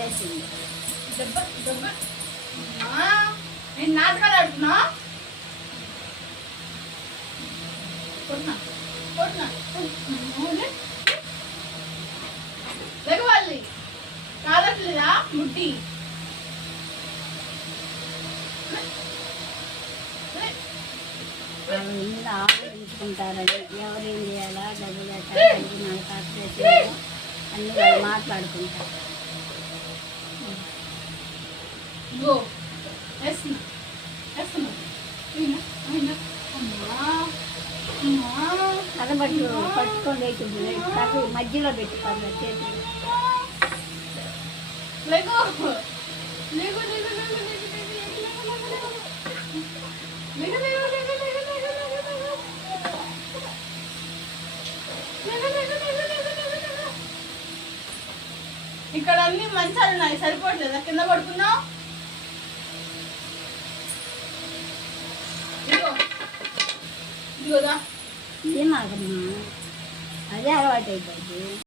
వేసింది. దెబ్బ దెబ్బ నేను నాటకాలు ఆడుతున్నా. కొట్టినా కొట్టినా లెగవాలి కాదట్లేదా ముట్టి. వాళ్ళు ఇంట్లో ఆలోచించుకుంటారని ఎవరేం చేయాలా డబ్బులు ఎట్లా నాకు కార్పొరేషన్ అన్నీ వాళ్ళు మాట్లాడుకుంటారు. ఇగో వేస్తున్నా వేస్తున్నా కలబట్టు పట్టుకొని వేసింది కర్రీ మధ్యలో పెట్టుకోవాలి చేతులు. లేగో లేగో లేగో ఇక్కడ అన్ని మంచాలు ఉన్నాయి, సరిపోవట్లేదా? కింద పడుకున్నావు. ఇదిగో ఇదిగోదా ఏమాగమ్మా అదే అలవాటు అయిపోయింది.